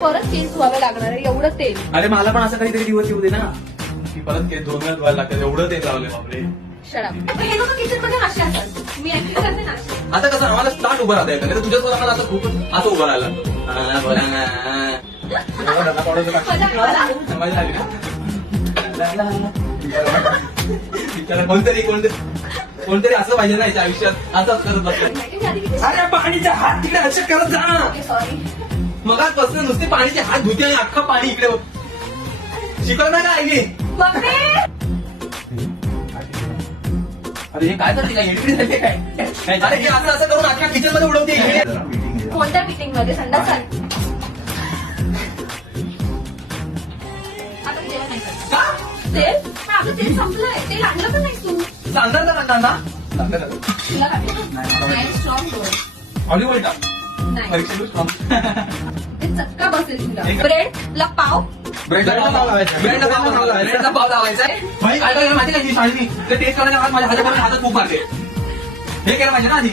परत केस धुवावे लागणार आहे एवढं तेल. अरे मला पण असं काहीतरी दिवस येऊ दे ना की परत केस दोन वेळा धुवायला लागतात. एवढं तेल लावले बापरे. शराब हे लोक किचन मध्ये असे असतात. मी ऍक्टिंग करते ना अशी. आता कसं मला स्टार्ट उभं राहता येतं नाही तर तुझ्यासोबत मला असं खूप असं उभं राहायला लागतं. बोला ना मजा आली ना. बिचारा कोणतरी असं पाहिजे ना याच्या आयुष्यात असंच करत बसलं. अरे पाणीचा हात तिकडे असं करत जा ना. सॉरी मगाचपासून नुसते पाणीचे हात धुते आणि अख्खा पाणी इकडे शिकवलं नाही का आईने. अरे हे काय करते काय एंट्री झाली काय. अरे हे असं करून अख्ख्या किचन मध्ये उडवते. कोणत्या मीटिंग मध्ये संडास झाली. आता जेवण नाही करत. का तेल पण आपलं तेल संपलंय. तेल आणलं तर नाही तू. सांगणार का कांदा तुला काय स्ट्रॉंग हॉलिवूड नाही परीक्षेत स्ट्रॉंग. ते चक्का बसेल तुला. ब्रेडला पाव. ब्रेडला पाव लावायचा. भाई काय काय माहिती नाही शाळेनी ते टेस्ट करायच्या माझ्या हातात खूप मारते. हे केलं पाहिजे ना आधी.